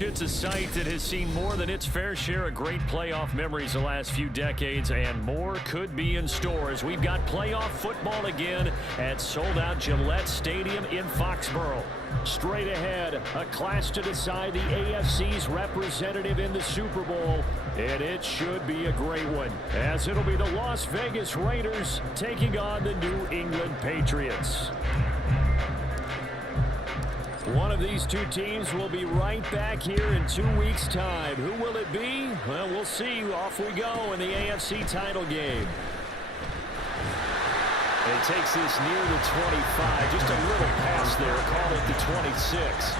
It's a site that has seen more than its fair share of great playoff memories the last few decades, and more could be in store as we've got playoff football again at sold-out Gillette Stadium in Foxborough. Straight ahead, a clash to decide the AFC's representative in the Super Bowl, and it should be a great one, as it'll be the Las Vegas Raiders taking on the New England Patriots. One of these two teams will be right back here in 2 weeks' time. Who will it be? Well, we'll see. Off we go in the AFC title game. And he takes this near the 25. Just a little pass there. Call it the 26.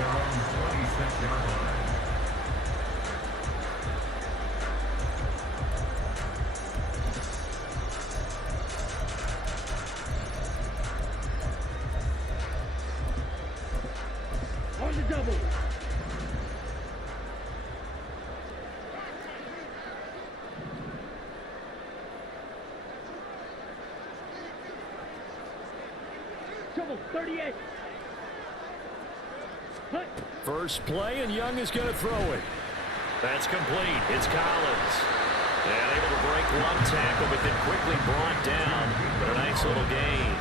On the double. Double 38. Hut. First play, and Young is going to throw it. That's complete. It's Collins. And able to break one tackle, but then quickly brought down. But a nice little gain.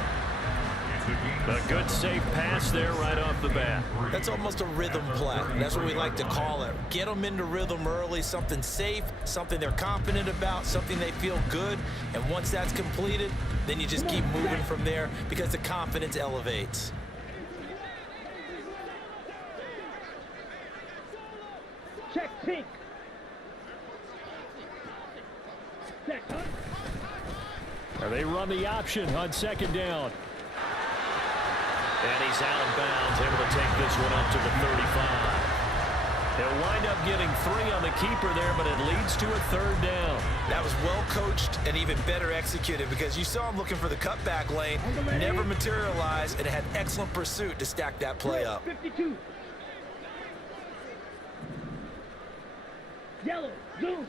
A good safe pass there right off the bat. That's almost a rhythm play. That's what we like to call it. Get them into rhythm early, something safe, something they're confident about, something they feel good. And once that's completed, then you just keep moving from there because the confidence elevates. Check pink. They run the option on second down. And he's out of bounds, able to take this one up to the 35. They'll wind up getting 3 on the keeper there, but it leads to a third down. That was well coached and even better executed because you saw him looking for the cutback lane, never materialized, and had excellent pursuit to stack that play up. 52. Yellow, zoom.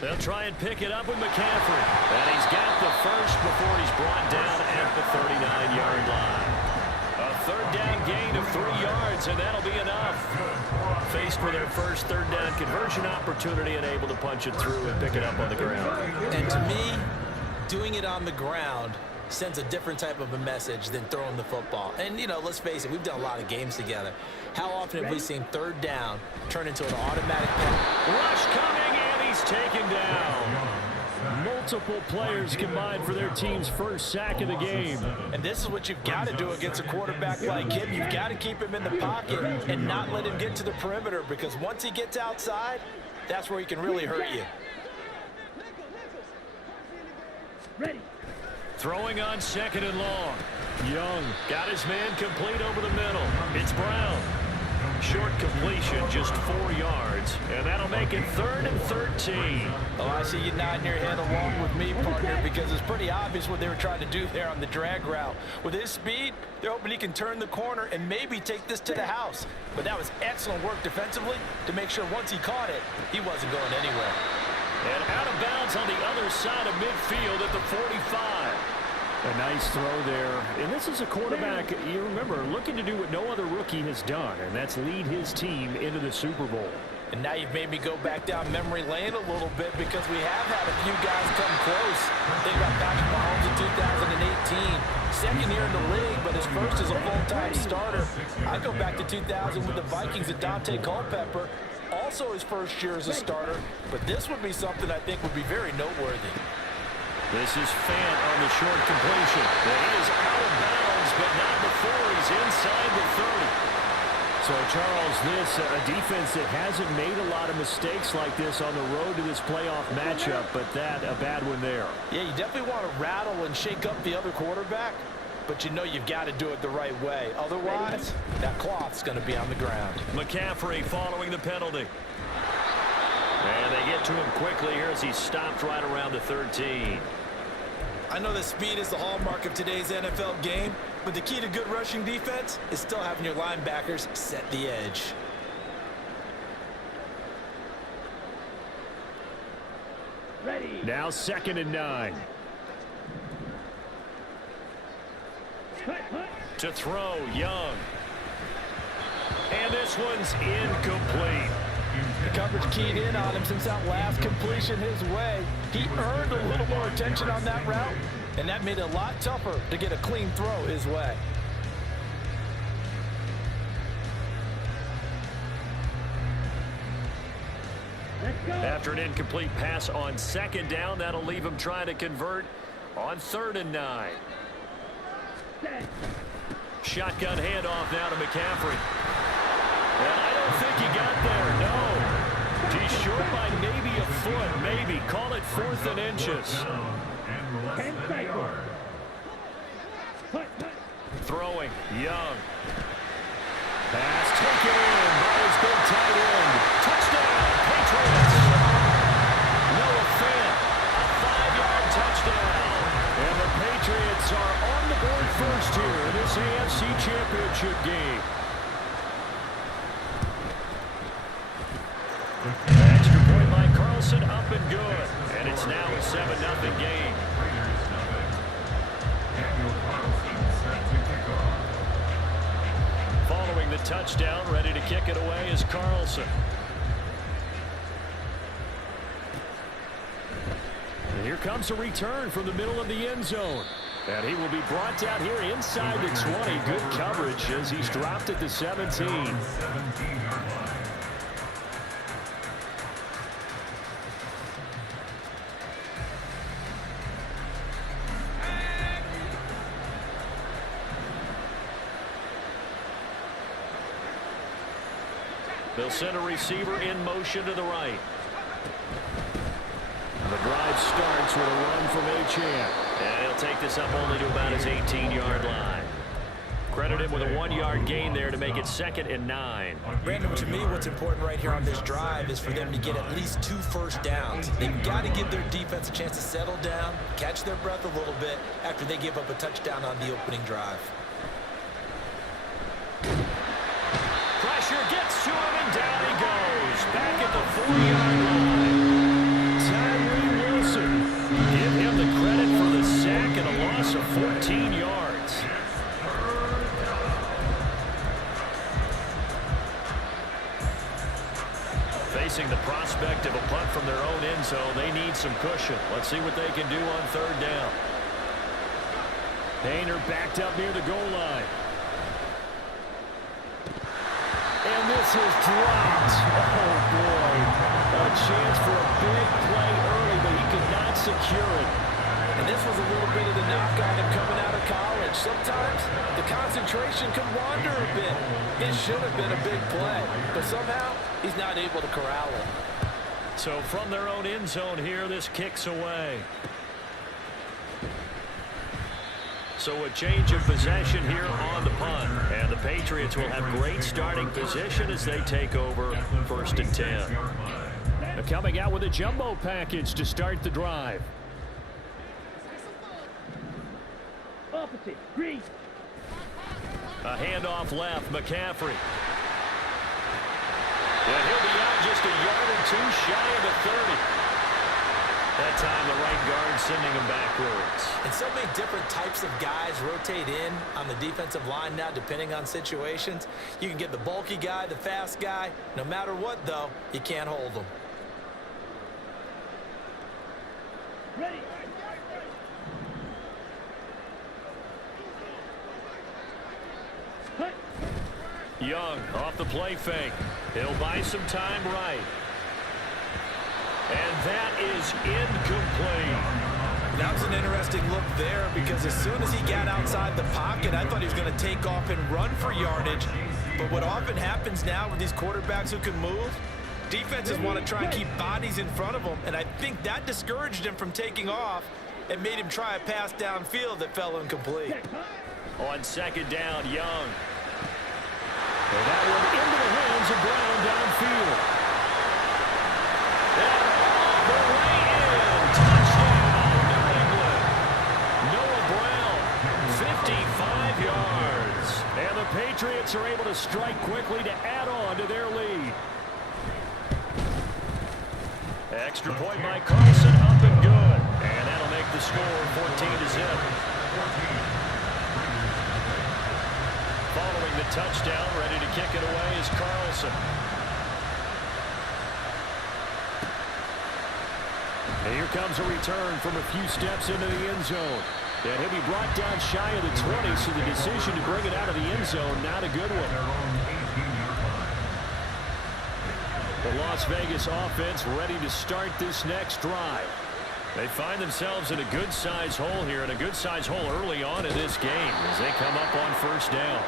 They'll try and pick it up with McCaffrey. And he's got the first before he's brought down at the 39-yard line. A third down gain of 3 yards, and that'll be enough. Faced with their first third down conversion opportunity and able to punch it through and pick it up on the ground. And to me, doing it on the ground sends a different type of a message than throwing the football. And, you know, let's face it, we've done a lot of games together. How often have we seen third down turn into an automatic pass? Rush coming, and he's taken down. Multiple players combined for their team's first sack of the game. And this is what you've got to do against a quarterback like him. You've got to keep him in the pocket and not let him get to the perimeter, because once he gets outside, that's where he can really hurt you. Ready. Throwing on second and long. Young got his man complete over the middle. It's Brown. Short completion, just 4 yards, and that'll make it 3rd and 13. Oh, I see you nodding your head along with me, partner, because it's pretty obvious what they were trying to do there on the drag route. With his speed, they're hoping he can turn the corner and maybe take this to the house. But that was excellent work defensively to make sure once he caught it, he wasn't going anywhere. And out of bounds on the other side of midfield at the 45. A nice throw there. And this is a quarterback, you remember, looking to do what no other rookie has done, and that's lead his team into the Super Bowl. And now you've made me go back down memory lane a little bit, because we have had a few guys come close. Think about Patrick Mahomes in 2018. Second year in the league, but his first as a full-time starter. I go back to 2000 with the Vikings and Dante Culpepper. Also his first year as a starter, but this would be something I think would be very noteworthy. This is Fant on the short completion. And he is out of bounds, but not before he's inside the 30. So, Charles, this a defense that hasn't made a lot of mistakes like this on the road to this playoff matchup, but that a bad one there. Yeah, you definitely want to rattle and shake up the other quarterback, but you know you've got to do it the right way. Otherwise, that cloth's going to be on the ground. McCaffrey following the penalty. And they get to him quickly here as he stopped right around the 13. I know that speed is the hallmark of today's NFL game, but the key to good rushing defense is still having your linebackers set the edge. Ready. Now 2nd and 9. To throw, Young. And this one's incomplete. The coverage keyed in on him since that last completion his way. He earned a little more attention on that route, and that made it a lot tougher to get a clean throw his way. Let's go. After an incomplete pass on second down, that'll leave him trying to convert on 3rd and 9. Set. Shotgun handoff now to McCaffrey. And I don't think he got there, no. He's short by maybe a foot, maybe. Call it 4th and inches. 10 seconds. Hut. Throwing, Young. Pass taken in by his big tight end. Touchdown, Patriots. Noah Fant, a 5-yard touchdown. And the Patriots are on the board first here in this AFC Championship game. Extra point by Carlson, up and good. And it's now a 7-0 game. Following the touchdown, ready to kick it away is Carlson. And here comes a return from the middle of the end zone. And he will be brought down here inside the 20. Good coverage as he's dropped at the 17. They'll send a receiver in motion to the right. The drive starts with a run from Achane. And he'll take this up only to about his 18-yard line. Credit him with a 1-yard gain there to make it 2nd and 9. Brandon, to me, what's important right here on this drive is for them to get at least 2 first downs. They've got to give their defense a chance to settle down, catch their breath a little bit after they give up a touchdown on the opening drive. Pressure gets to him, and down he goes. Back at the 4-yard line. Tyree Wilson. Give him the credit for the sack and a loss of 14 yards. Facing the prospect of a punt from their own end zone, they need some cushion. Let's see what they can do on 3rd down. Painter backed up near the goal line. And this is dropped. Oh, boy. A chance for a big play early, but he could not secure it. And this was a little bit of the knock on him coming out of college. Sometimes the concentration can wander a bit. It should have been a big play, but somehow he's not able to corral it. So from their own end zone here, this kicks away. So a change of possession here on the punt. And the Patriots will have great starting position as they take over 1st and 10. They're coming out with a jumbo package to start the drive. Opposite. Green. A handoff left, McCaffrey. And he'll be out just a yard or 2 shy of the 30. That time the right guard sending him backwards. And so many different types of guys rotate in on the defensive line now depending on situations. You can get the bulky guy, the fast guy. No matter what, though, you can't hold them. Ready. Hut. Young off the play fake. He'll buy some time right. And that is incomplete. That was an interesting look there because as soon as he got outside the pocket, I thought he was going to take off and run for yardage. But what often happens now with these quarterbacks who can move, defenses want to try and keep bodies in front of them, and I think that discouraged him from taking off and made him try a pass downfield that fell incomplete. On 2nd down, Young. And that one into the hands of Brown downfield. And all the way in. Touchdown, New England. Noah Brown, 55 yards. And the Patriots are able to strike quickly to add on to their lead. Extra point by Carlson, up and good. And that'll make the score 14-0. touchdown. Ready to kick it away is Carlson. And here comes a return from a few steps into the end zone. And he'll be brought down shy of the 20, so the decision to bring it out of the end zone, not a good one. The Las Vegas offense ready to start this next drive. They find themselves in a good-sized hole here, and a good-sized hole early on in this game as they come up on first down.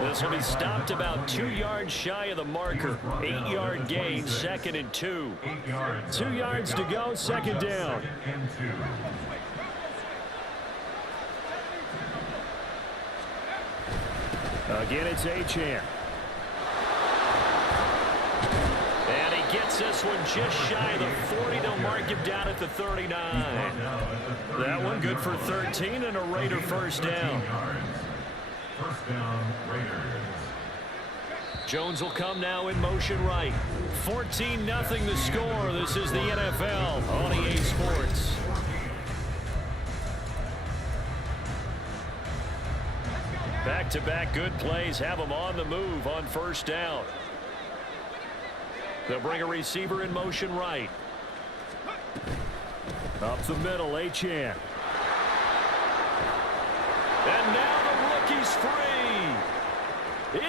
This will be stopped about 2 yards shy of the marker. 8-yard gain, 2nd and 2. 2 yards to go, 2nd down. Again, it's Achane. And he gets this one just shy of the 40. They'll mark him down at the 39. That one good for 13 and a Raider first down. First down, Raiders. Jones will come now in motion right. 14-0 the score. This is the NFL on EA Sports. Back-to-back good plays have them on the move on first down. They'll bring a receiver in motion right. Up the middle, Achane. And now the rookie's free.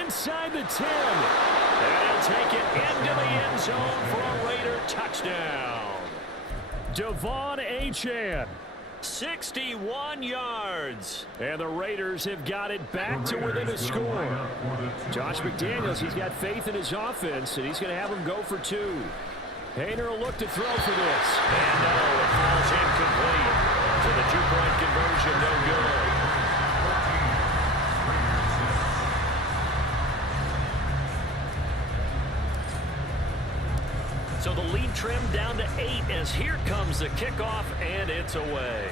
Inside the 10. And he'll take it into the end zone for a Raider touchdown. Devon Achane. 61 yards. And the Raiders have got it back to within a score. Josh McDaniels, he's got faith in his offense, and he's going to have him go for 2. Hayner will look to throw for this. And no, it falls incomplete. So the 2-point conversion, no good. So the lead trimmed down to 8 as here comes the kickoff, and it's away.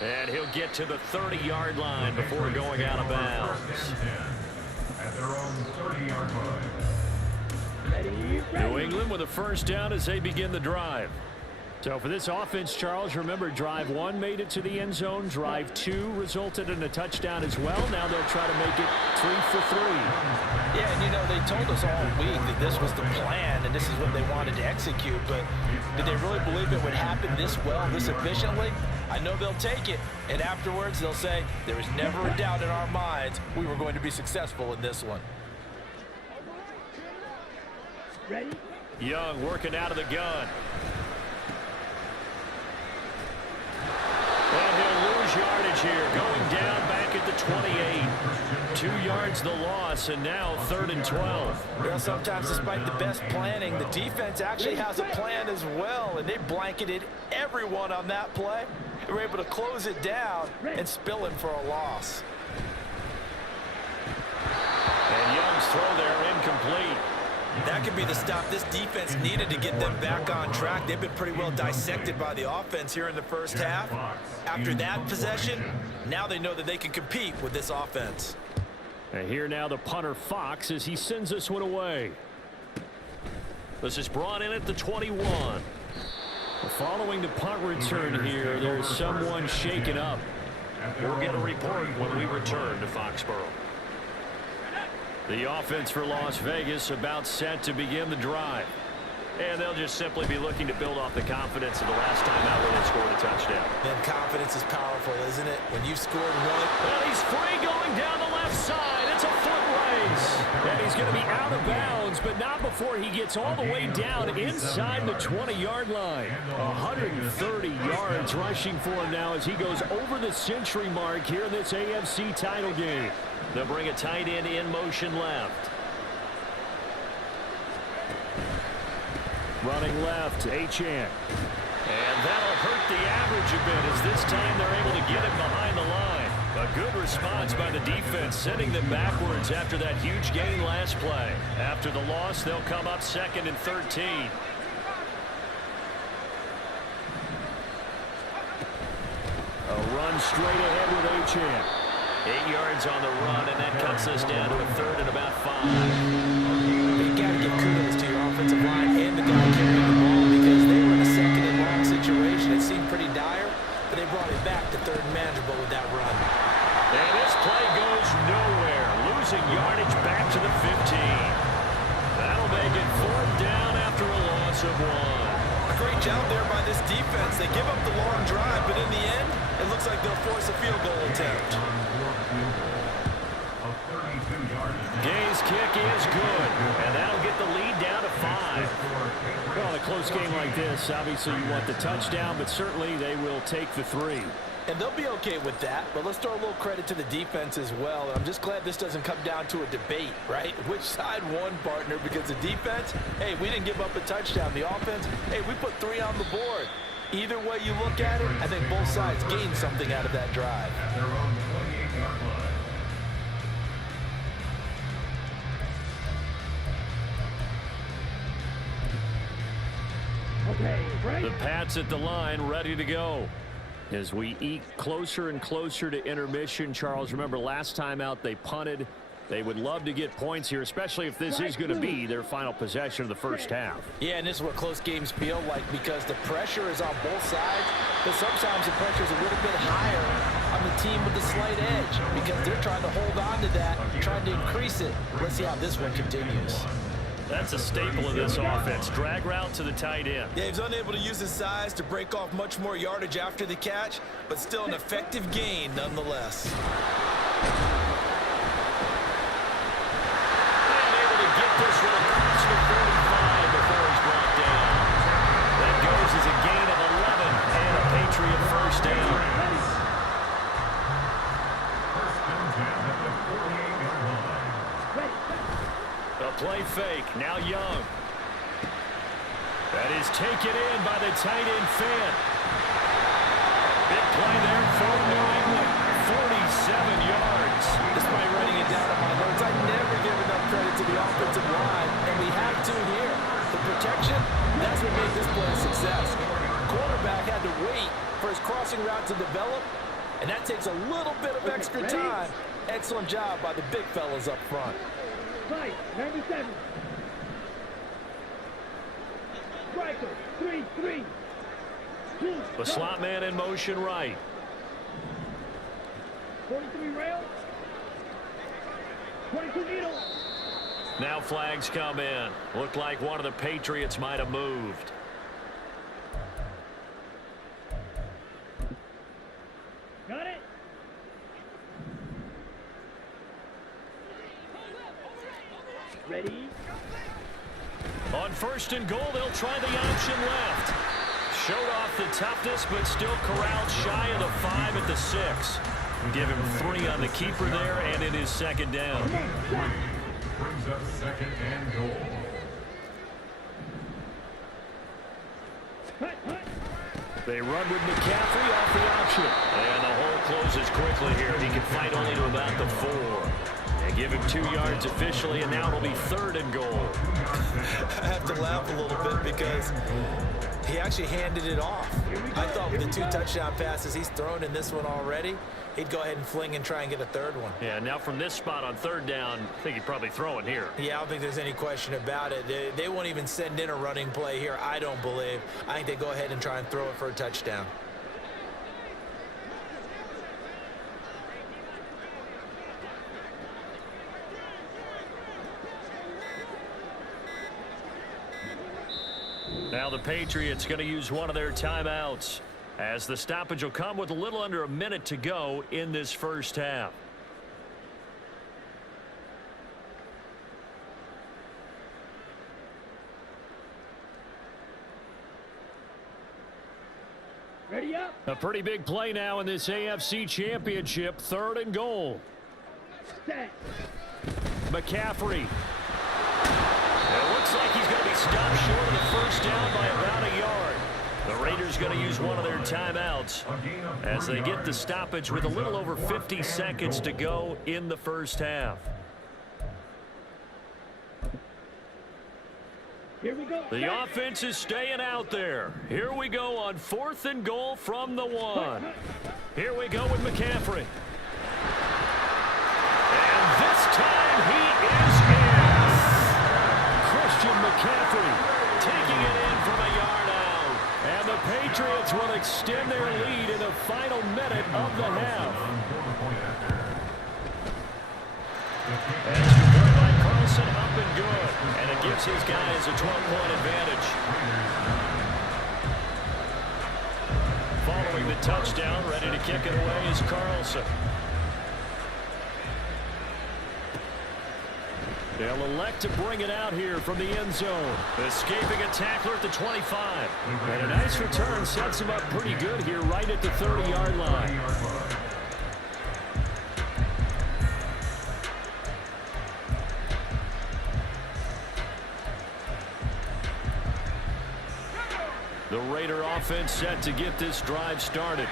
And he'll get to the 30-yard line before going out of bounds. At their own 30-yard line. New England with a first down as they begin the drive. So for this offense, Charles, remember drive 1 made it to the end zone. Drive 2 resulted in a touchdown as well. Now they'll try to make it 3 for 3. Yeah, and you know, they told us all week that this was the plan and this is what they wanted to execute, but did they really believe it would happen this well, this efficiently? I know they'll take it, and afterwards they'll say, there was never a doubt in our minds we were going to be successful in this one. Ready? Young working out of the gun. And he'll lose yardage here, going down back at the 28. 2 yards the loss, and now 3rd and 12. Well, sometimes despite the best planning, the defense actually has a plan as well, and they blanketed everyone on that play. They were able to close it down and spill him for a loss. And Young's throw there incomplete. That could be the stop this defense needed to get them back on track. They've been pretty well dissected by the offense here in the first half. After that possession, now they know that they can compete with this offense. And here now the punter Fox as he sends this one away. This is brought in at the 21. Following the punt return here, there's someone shaken up. We'll get a report when we return to Foxborough. The offense for Las Vegas about set to begin the drive. And they'll just simply be looking to build off the confidence of the last time out where they scored a touchdown. And confidence is powerful, isn't it? When you've scored one. And he's free going down the left side. It's a foot race. And he's going to be out of bounds, but not before he gets all the way down inside the 20-yard line. 130 yards rushing for him now as he goes over the century mark here in this AFC title game. They'll bring a tight end in motion left. Running left, Achane. And that'll hurt the average a bit as this time they're able to get him behind the line. A good response by the defense, sending them backwards after that huge gain last play. After the loss, they'll come up 2nd and 13. A run straight ahead with Achane. 8 yards on the run, and that cuts us down to a 3rd and about 5. You got to give kudos to your offensive line and the guy carrying the ball because they were in a 2nd and long situation. It seemed pretty dire, but they brought it back to 3rd and of one. A great job there by this defense. They give up the long drive, but in the end, it looks like they'll force a field goal attempt. Gay's kick is good, and that'll get the lead down to 5. Well, in a close game like this, obviously you want the touchdown, but certainly they will take the 3. And they'll be okay with that, but let's throw a little credit to the defense as well. And I'm just glad this doesn't come down to a debate, right? Which side won, partner? Because the defense, hey, we didn't give up a touchdown. The offense, hey, we put 3 on the board. Either way you look at it, I think both sides gained something out of that drive. Okay, right. The Pats at the line, ready to go. As we eke closer and closer to intermission, Charles, remember last time out they punted. They would love to get points here, especially if this is going to be their final possession of the first half. Yeah, and this is what close games feel like because the pressure is on both sides, but sometimes the pressure is a little bit higher on the team with the slight edge because they're trying to hold on to that, trying to increase it. Let's see how this one continues. That's a staple of this offense. Drag route to the tight end. Yeah, he's unable to use his size to break off much more yardage after the catch, but still an effective gain nonetheless. And able to get this one across the 45 before he's brought down. That goes as a gain of 11 and a Patriot first down. Play fake, now Young. That is taken in by the tight end Fant. Big play there for New England, 47 yards. Despite writing it down on my notes, I never give enough credit to the offensive line, and we have to here. The protection, that's what made this play a success. Quarterback had to wait for his crossing route to develop, and that takes a little bit of extra time. Excellent job by the big fellas up front. Right, 97. Striker, 3-3. The slot man in motion right. 43 rail. 22 needle. Now flags come in. Looked like one of the Patriots might have moved. Got it. Ready. On first and goal, they'll try the option left. Showed off the toughness, but still corralled shy of the 5 at the 6. Give him 3 on the keeper there, and it is second down. Brings up second and goal. Hut, hut. They run with McCaffrey off the option. And the hole closes quickly here. He can fight only to about the 4. They give him 2 yards officially, and now it'll be third and goal. I have to laugh a little bit because he actually handed it off. I thought with the 2 touchdown passes he's thrown in this one already, he'd go ahead and fling and try and get a third one. Yeah, now from this spot on third down, I think he'd probably throw it here. Yeah, I don't think there's any question about it. They won't even send in a running play here, I don't believe. I think they go ahead and try and throw it for a touchdown. Now the Patriots going to use one of their timeouts as the stoppage will come with a little under a minute to go in this first half. Ready up. A pretty big play now in this AFC Championship. Third and goal. Set. McCaffrey. It looks like he's going to be stopped short of the first down by about a yard. The Raiders going to use one of their timeouts as they get the stoppage with a little over 50 seconds to go in the first half. Here we go. The offense is staying out there. Here we go on fourth and goal from the 1. Here we go with McCaffrey. And this time he is in. Christian McCaffrey taking it in from a yard out. And the Patriots will extend their lead in the final minute of the half. As reported by Carl Listen up and good. And it gives his guys a 12-point advantage. Following the touchdown, ready to kick it away is Carlson. They'll elect to bring it out here from the end zone. Escaping a tackler at the 25. And a nice return sets him up pretty good here right at the 30-yard line. The Raider offense set to get this drive started.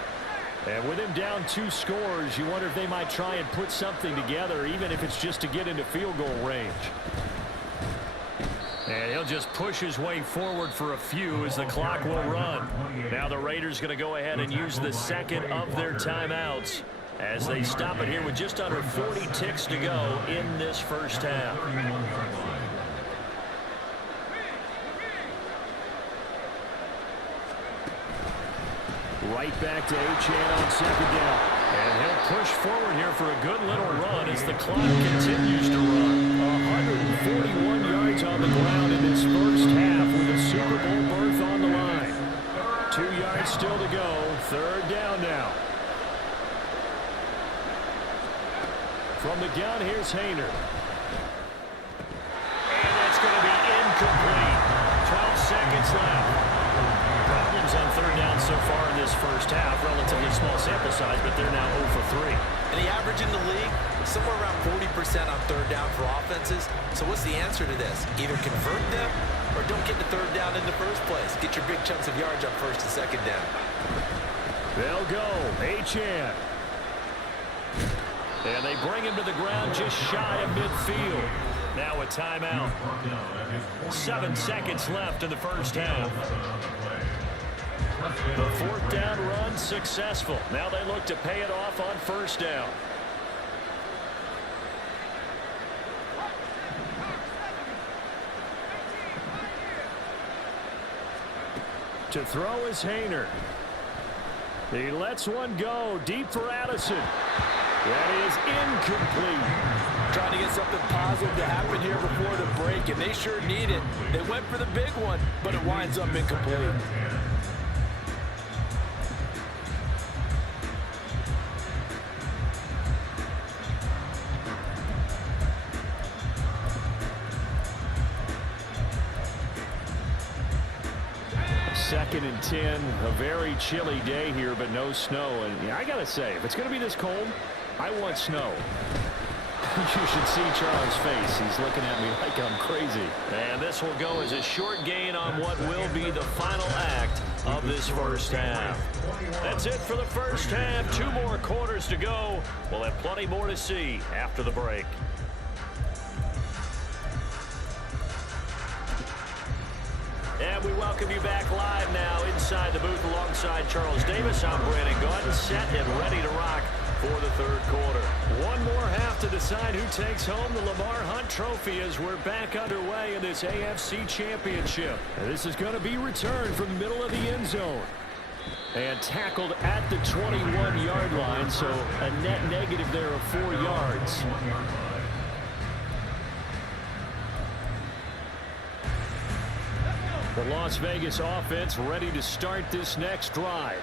And with him down 2 scores, you wonder if they might try and put something together, even if it's just to get into field goal range. And he'll just push his way forward for a few as the clock will run. Now the Raiders going to go ahead and use the second of their timeouts as they stop it here with just under 40 ticks to go in this first half. Right back to Achane on second down. And he'll push forward here for a good little run as the clock continues to run. 141 yards on the ground in this first half with a Super Bowl berth on the line. 2 yards still to go. Third down now. From the gun, here's Hayner. And that's going to be incomplete. 12 seconds left. Problems on third down so far in this first half. Relatively small sample size, but they're now 0 for 3. And the average in the league, somewhere around 40% on third down for offenses. So what's the answer to this? Either convert them or don't get the third down in the first place. Get your big chunks of yards on first and second down. They'll go. Achane. And they bring him to the ground just shy of midfield. Now a timeout. 7 seconds left in the first half. The fourth down run successful. Now they look to pay it off on first down. To throw is Hayner. He lets one go deep for Addison. That is incomplete. Trying to get something positive to happen here before the break, and they sure need it. They went for the big one, but it winds up incomplete. Second and 10, a very chilly day here, but no snow. And yeah, I got to say, if it's going to be this cold, I want snow. You should see Charles' face. He's looking at me like I'm crazy. And this will go as a short gain on what will be the final act of this first half. That's it for the first half. 2 more quarters to go. We'll have plenty more to see after the break. And we welcome you back live now inside the booth alongside Charles Davis. I'm Brandon Gaudin, set and ready to rock for the third quarter. One more half to decide who takes home the Lamar Hunt Trophy as we're back underway in this AFC Championship. And this is going to be returned from the middle of the end zone. And tackled at the 21-yard line, so a net negative there of 4 yards. The Las Vegas offense ready to start this next drive.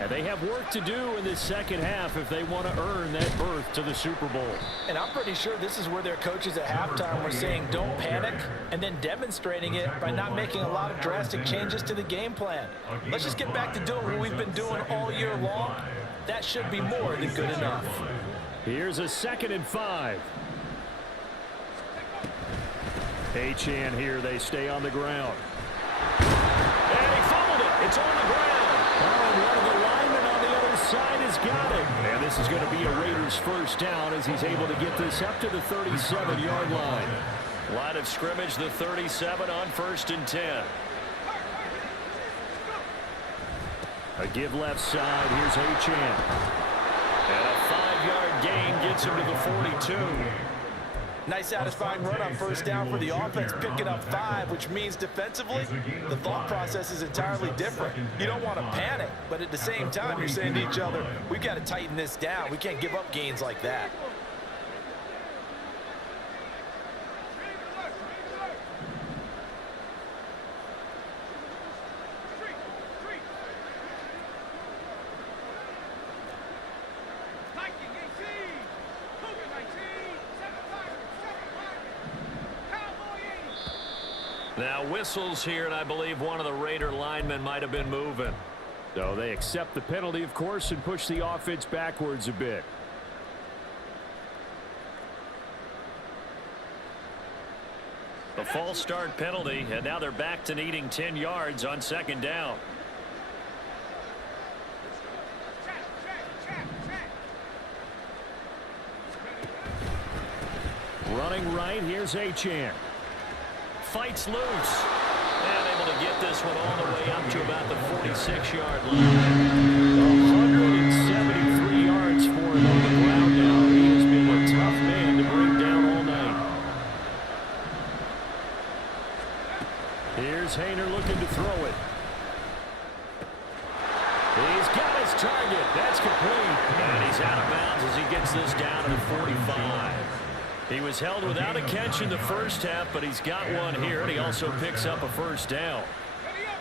And they have work to do in this second half if they want to earn that berth to the Super Bowl. And I'm pretty sure this is where their coaches at halftime were saying don't panic, and then demonstrating it by not making a lot of drastic changes to the game plan. Let's just get back to doing what we've been doing all year long. That should be more than good enough. Here's a 2nd and 5. Achane here. They stay on the ground. And he fumbled it. It's on the ground. Oh, and one of the linemen on the other side has got it. And this is going to be a Raiders first down as he's able to get this up to the 37-yard line. Line of scrimmage, the 37 on 1st and 10. A give left side. Here's Achane. And a 5-yard gain gets him to the 42. Nice satisfying run on first down for the offense, picking up 5, which means defensively, the thought process is entirely different. You don't want to panic, but at the same time, you're saying to each other, we've got to tighten this down. We can't give up gains like that. Now whistles here, and I believe one of the Raider linemen might have been moving. So they accept the penalty, of course, and push the offense backwards a bit. A false start penalty, and now they're back to needing 10 yards on second down. Running right, here's Achane. Fights loose. And able to get this one all the way up to about the 46-yard line. 173 yards for him on the ground now. He has been a tough man to bring down all night. Here's Haener looking to throw it. He's got his target. That's complete. And he's out of bounds as he gets this down to the 45. He was held without a catch in the first half, but he's got one here, and he also picks up a first down.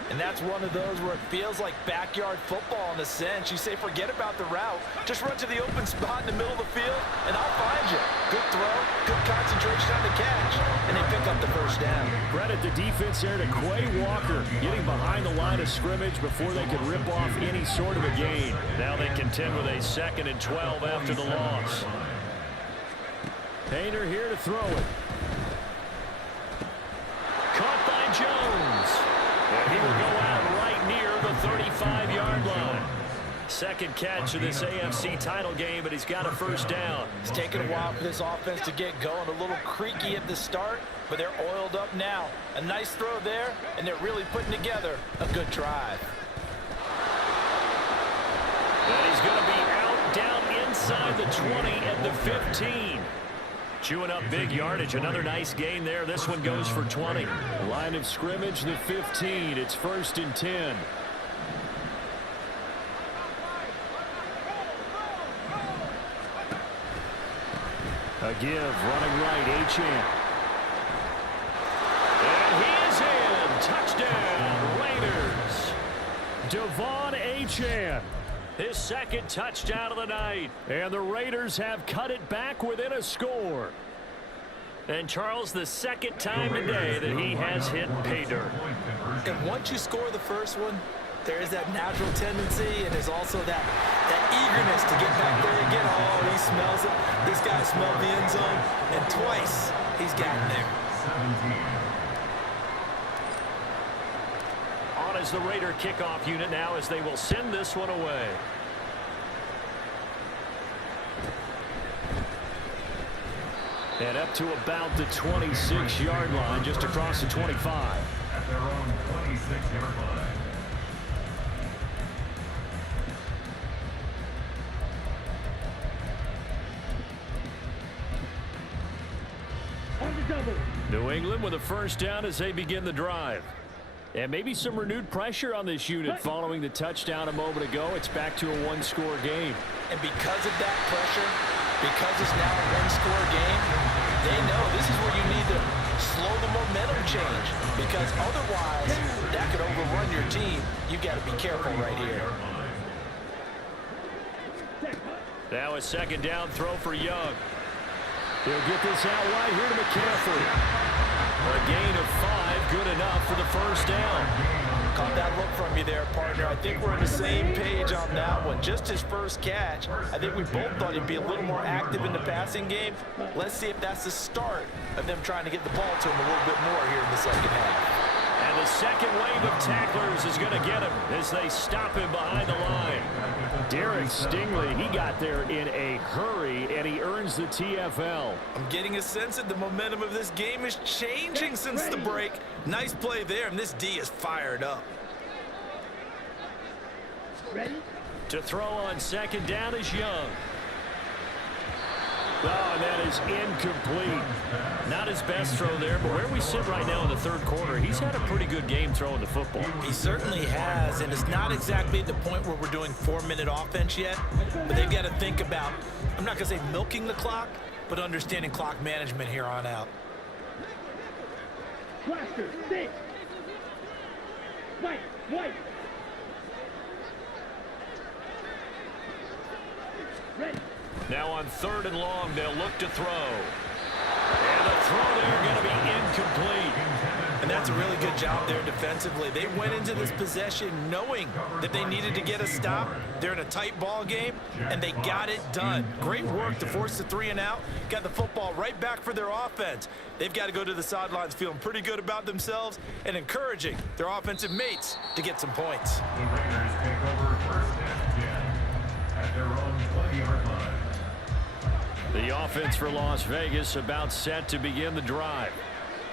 And that's one of those where it feels like backyard football in a sense. You say forget about the route. Just run to the open spot in the middle of the field, and I'll find you. Good throw, good concentration on the catch, and they pick up the first down. Credit the defense there to Quay Walker, getting behind the line of scrimmage before they could rip off any sort of a gain. Now they contend with a 2nd and 12 after the loss. Haener here to throw it. Caught by Jones. And he will go out right near the 35-yard line. Second catch of this AFC title game, but he's got a first down. It's taken a while for this offense to get going. A little creaky at the start, but they're oiled up now. A nice throw there, and they're really putting together a good drive. And he's going to be out down inside the 20 at the 15. Chewing up big yardage. Another nice gain there. This one goes for 20. Line of scrimmage, the 15. It's 1st and 10. A give, running right, Achane. And he is in. Touchdown, Raiders. Devon Achane. His second touchdown of the night. And the Raiders have cut it back within a score. And Charles, the second time today that he has hit pay dirt. And once you score the first one, there is that natural tendency, and there's also that eagerness to get back there again. Oh, he smells it. This guy smelled the end zone, and twice he's gotten there. On is the Raider kickoff unit now as they will send this one away. And up to about the 26-yard line, just across the 25. At their own 26-yard line. On the double. New England with a first down as they begin the drive. And maybe some renewed pressure on this unit following the touchdown a moment ago. It's back to a one-score game. And because of that pressure, because it's now a one-score game, they know this is where you need to slow the momentum change. Because otherwise, that could overrun your team. You've got to be careful right here. Now a second down throw for Young. He'll get this out wide here to McCaffrey. A gain of 5, good enough for the first down. Caught that look from you there, partner. I think we're on the same page on that one. Just his first catch. I think we both thought he'd be a little more active in the passing game. Let's see if that's the start of them trying to get the ball to him a little bit more here in the second half. And the second wave of tacklers is going to get him as they stop him behind the line. Derek Stingley, he got there in a hurry, and he earns the TFL. I'm getting a sense that the momentum of this game is changing since the break. Nice play there, and this D is fired up. Ready? To throw on second down is Young. Oh, and that is incomplete. Not his best throw there, but where we sit right now in the third quarter, he's had a pretty good game throwing the football. He certainly has, and it's not exactly at the point where we're doing 4-minute offense yet, but they've got to think about, I'm not going to say milking the clock, but understanding clock management here on out. Blaster, stick. White. Ready. Now on third and long, they'll look to throw. And the throw there going to be incomplete. And that's a really good job there defensively. They went into this possession knowing that they needed to get a stop. They're in a tight ball game, and they got it done. Great work to force the 3 and out. Got the football right back for their offense. They've got to go to the sidelines feeling pretty good about themselves and encouraging their offensive mates to get some points. The Raiders take over first and 10 at their own 20-yard line. The offense for Las Vegas about set to begin the drive.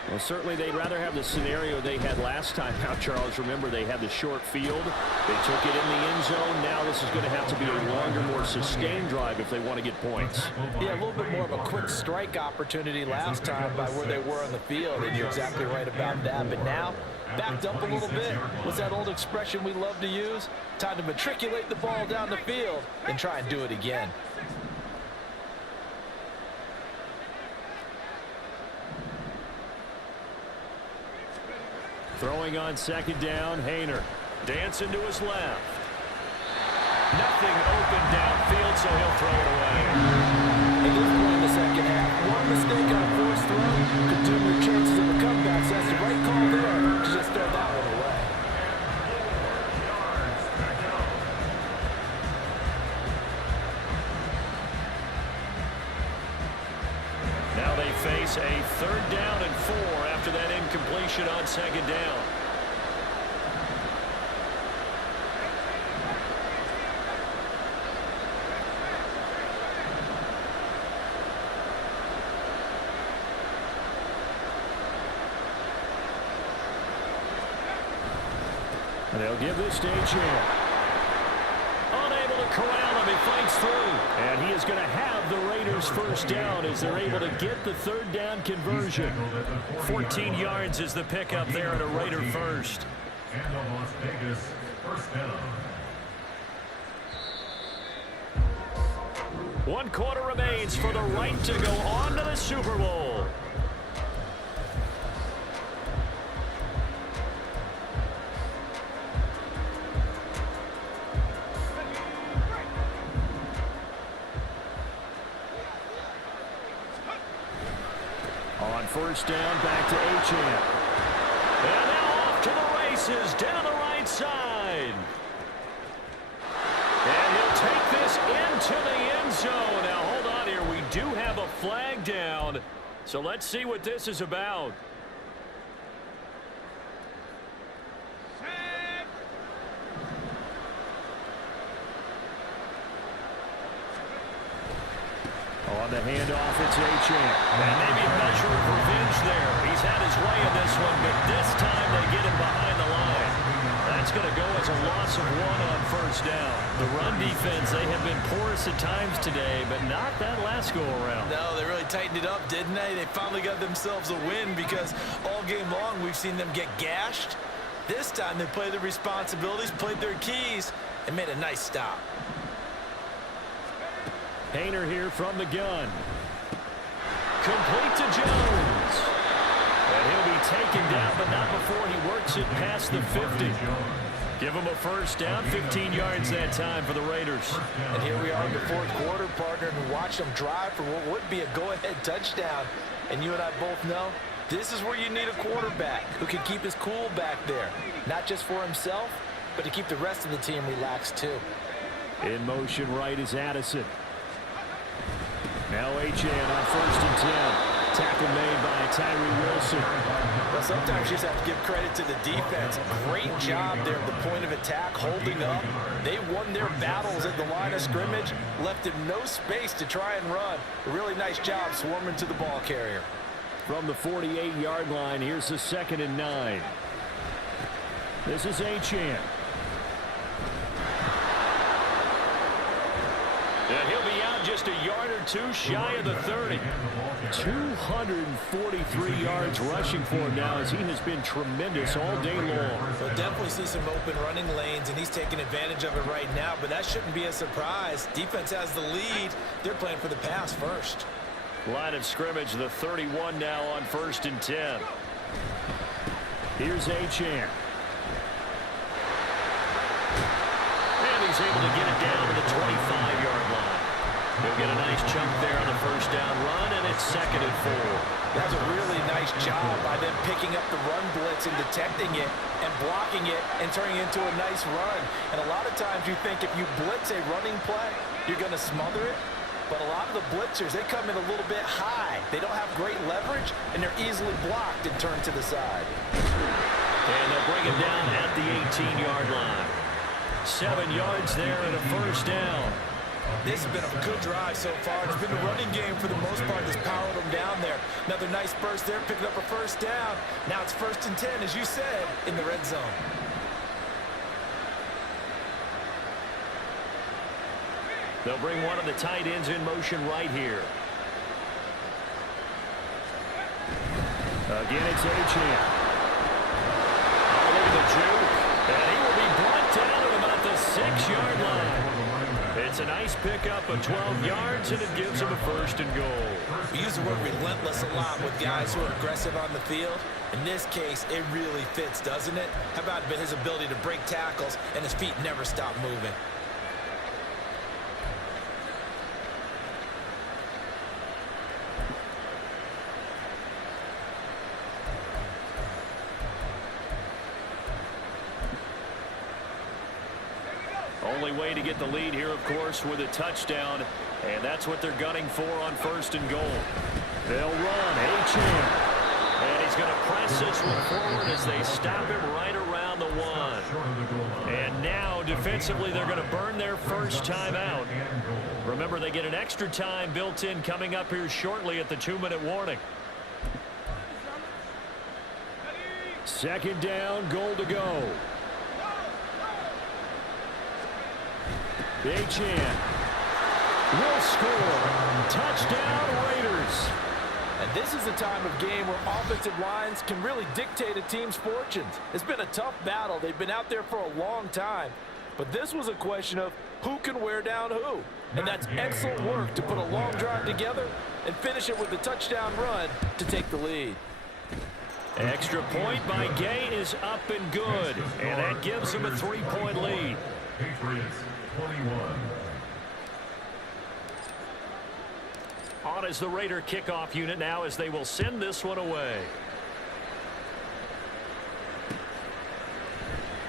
Well, certainly they'd rather have the scenario they had last time out, Charles. Remember, they had the short field. They took it in the end zone. Now this is going to have to be a longer, more sustained drive if they want to get points. Yeah, a little bit more of a quick strike opportunity last time by where they were on the field, and you're exactly right about that. But now, backed up a little bit. What's that old expression we love to use? Time to matriculate the ball down the field and try and do it again. Throwing on second down, Hainer. Dancing to his left. Nothing open downfield, so he'll throw it away. At this point in the second half, one mistake on a forced throw could doom your chances of a comeback. So that's the right call there to just throw that one away. Now they face a 3rd down and 4 after that incompletion on second down. And they'll give this to Chan. Unable to corral him, he fights through. And he is going to have the Raiders first down as they're able to get the 3rd down conversion. 14 yards is the pickup there at a Raider first. And the Las Vegas first down. 1 quarter remains for the right to go on to the Super Bowl. On first down, back to Chan. And now off to the races, down the right side. And he'll take this into the end zone. Now, hold on here. We do have a flag down. So let's see what this is about. On the handoff, it's Chan. And maybe a measure of revenge there. He's had his way in this one, but this time they get him behind the line. That's going to go as a loss of 1 on first down. The run defense, they have been porous at times today, but not that last go-around. No, they really tightened it up, didn't they? They finally got themselves a win because all game long we've seen them get gashed. This time they played their responsibilities, played their keys, and made a nice stop. Hainer here from the gun. Complete to Jones. And he'll be taken down, but not before he works it past the 50. Give him a first down, 15 yards that time for the Raiders. And here we are in the 4th quarter, partner, and watch them drive for what would be a go-ahead touchdown. And you and I both know this is where you need a quarterback who can keep his cool back there. Not just for himself, but to keep the rest of the team relaxed too. In motion right is Addison. Now Chan on first and 10. Tackle made by Tyree Wilson. Well, sometimes you just have to give credit to the defense. Great job there at the point of attack, holding up. They won their battles at the line of scrimmage, left him no space to try and run. A really nice job swarming to the ball carrier. From the 48-yard line, here's the 2nd and 9. This is Chan. And he'll be out just a yard or 2 shy of the 30. 243 yards rushing for him now as he has been tremendous all day long. We'll definitely see some open running lanes, and he's taking advantage of it right now, but that shouldn't be a surprise. Defense has the lead. They're playing for the pass first. Line of scrimmage, the 31 now on first and 10. Here's Chan. And he's able to get it down to the 25-yard line. He'll get a nice chunk there on the first down run, and it's 2nd and 4. That's a really nice job by them picking up the run blitz and detecting it and blocking it and turning it into a nice run. And a lot of times you think if you blitz a running play, you're going to smother it. But a lot of the blitzers, they come in a little bit high. They don't have great leverage, and they're easily blocked and turned to the side. And they'll bring him down at the 18-yard line. 7 yards there and a first down. This has been a good drive so far. It's been the running game for the most part that's powered them down there. Another nice burst there, picking up a first down. Now it's 1st and 10, as you said, in the red zone. They'll bring one of the tight ends in motion right here. Again, it's Achane. Oh, look at the juke. And he will be brought down at about the 6-yard line. It's a nice pickup of 12 yards, and it gives him a 1st and goal. We use the word relentless a lot with guys who are aggressive on the field. In this case, it really fits, doesn't it? How about his ability to break tackles and his feet never stop moving? Only way to get the lead here, of course, with a touchdown, and that's what they're gunning for on 1st and goal. They'll run, Achane, and he's going to press this one forward as they stop him right around the 1. And now, defensively, they're going to burn their first timeout. Remember, they get an extra time built in coming up here shortly at the 2-minute warning. 2nd down, goal to go. Achane will score. Touchdown, Raiders. And this is a time of game where offensive lines can really dictate a team's fortunes. It's been a tough battle. They've been out there for a long time. But this was a question of who can wear down who. And that's excellent work to put a long drive together and finish it with a touchdown run to take the lead. Extra point by Gay is up and good. And that gives them a 3-point lead. Patriots 21. On is the Raider kickoff unit now as they will send this one away.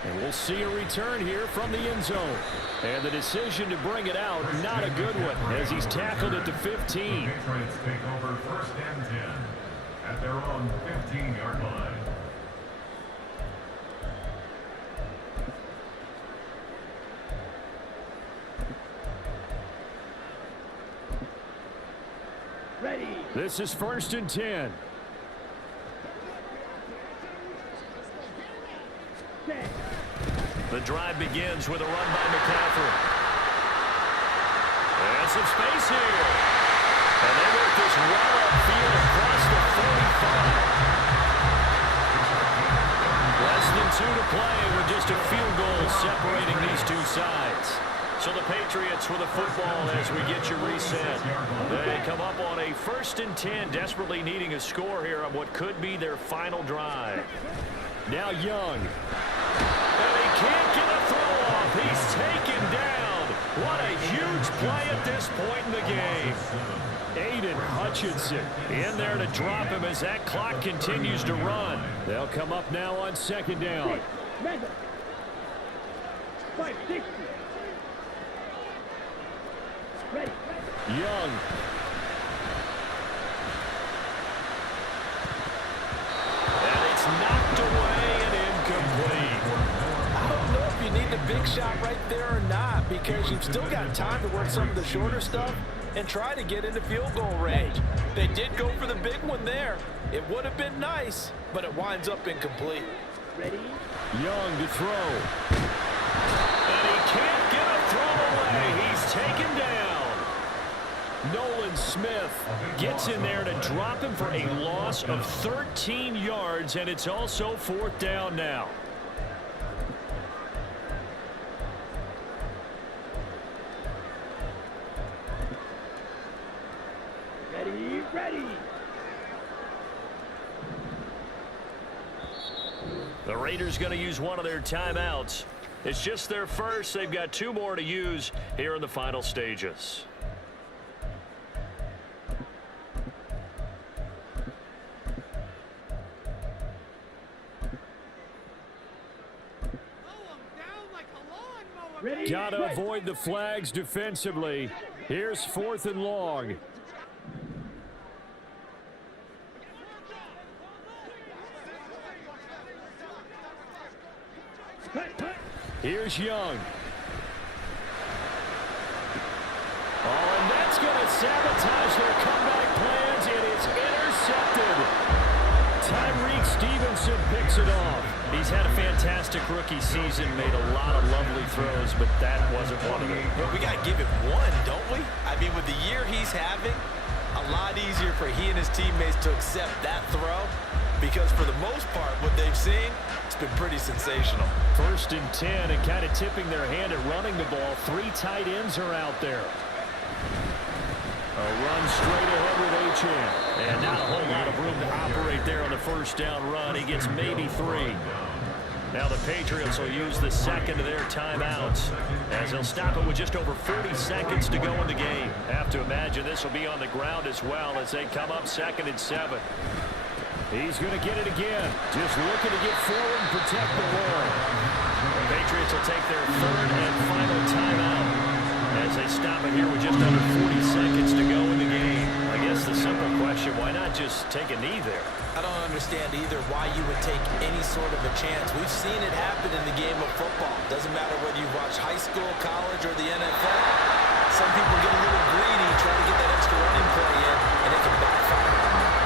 And we'll see a return here from the end zone. And the decision to bring it out, not a good one, as he's tackled at the 15. Patriots take over 1st and 10 at their own 15-yard line. Ready. This is 1st and 10. Set. The drive begins with a run by McCaffrey. And some space here. And they work this well upfield across the 45. Less than 2 to play with just a field goal separating these two sides. So the Patriots with a football as we get you reset. They come up on a 1st and 10, desperately needing a score here on what could be their final drive. Now Young. And he can't get a throw off. He's taken down. What a huge play at this point in the game. Aiden Hutchinson in there to drop him as that clock continues to run. They'll come up now on 2nd down. Mega. 560. Ready. Young. And it's knocked away and incomplete. I don't know if you need the big shot right there or not, because you've still got time to work some of the shorter stuff and try to get into field goal range. They did go for the big one there. It would have been nice, but it winds up incomplete. Ready. Young to throw. And he can't get a throw away. He's taken down. Nolan Smith gets in there to drop him for a loss of 13 yards, and it's also 4th down now. Ready. Ready. The Raiders going to use one of their timeouts. It's just their first. They've got 2 more to use here in the final stages. Ready, Got to ready. avoid the flags defensively. Here's 4th and long. Here's Young. Oh, and that's going to sabotage their comeback plans. It is intercepted. Tyreek Stevenson picks it off. He's had a fantastic rookie season, made a lot of lovely throws, but that wasn't one of them. Well, we got to give him one, don't we? I mean, with the year he's having, a lot easier for he and his teammates to accept that throw because for the most part, what they've seen, it's been pretty sensational. 1st and 10 and kind of tipping their hand at running the ball. 3 tight ends are out there. A run straight ahead with Achane. And not a whole lot of room to operate there on the 1st down run. He gets maybe 3. Now the Patriots will use the 2nd of their timeouts as they'll stop it with just over 40 seconds to go in the game. Have to imagine this will be on the ground as well as they come up 2nd and 7. He's going to get it again. Just looking to get forward and protect the ball. The Patriots will take their 3rd and final timeout as they stop it here with just under 40 seconds to go in the game. I guess the simple question, why not just take a knee there? I don't understand either why you would take any sort of a chance. We've seen it happen in the game of football. Doesn't matter whether you watch high school, college, or the NFL. Some people get a little greedy, try to get that extra running play in, and it can backfire on them.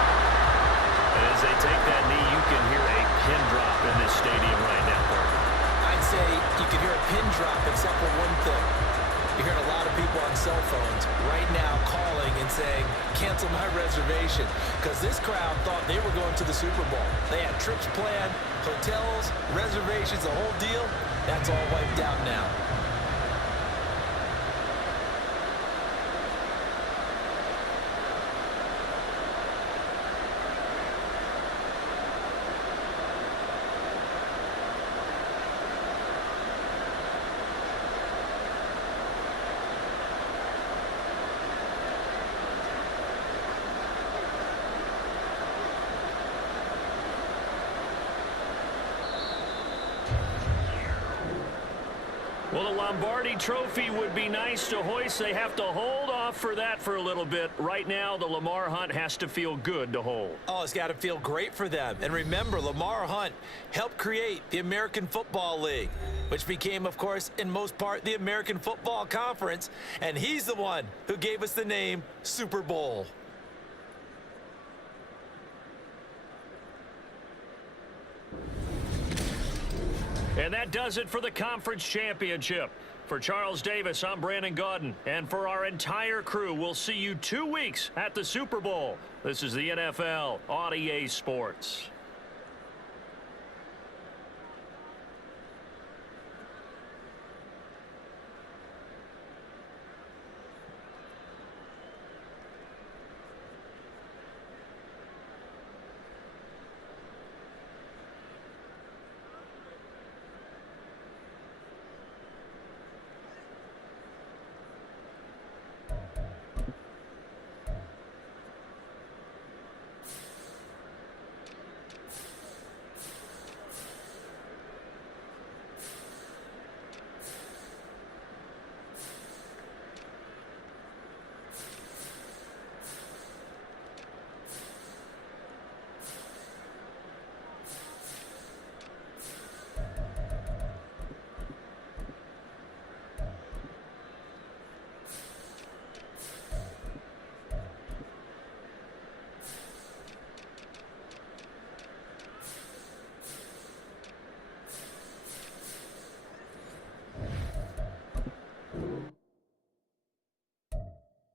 And as they take that knee, you can hear a pin drop in this stadium right now, Parker. I'd say you can hear a pin drop except for one thing. You're hearing a lot of people on cell phones right now calling and saying, cancel my reservation, because this crowd thought they were going to the Super Bowl. They had trips planned, hotels, reservations, the whole deal. That's all wiped out now. Well, the Lombardi Trophy would be nice to hoist. They have to hold off for that for a little bit. Right now, the Lamar Hunt has to feel good to hold. Oh, it's got to feel great for them. And remember, Lamar Hunt helped create the American Football League, which became, of course, in most part, the American Football Conference. And he's the one who gave us the name Super Bowl. And that does it for the conference championship. For Charles Davis, I'm Brandon Gaudin. And for our entire crew, we'll see you 2 weeks at the Super Bowl. This is the NFL on EA Sports.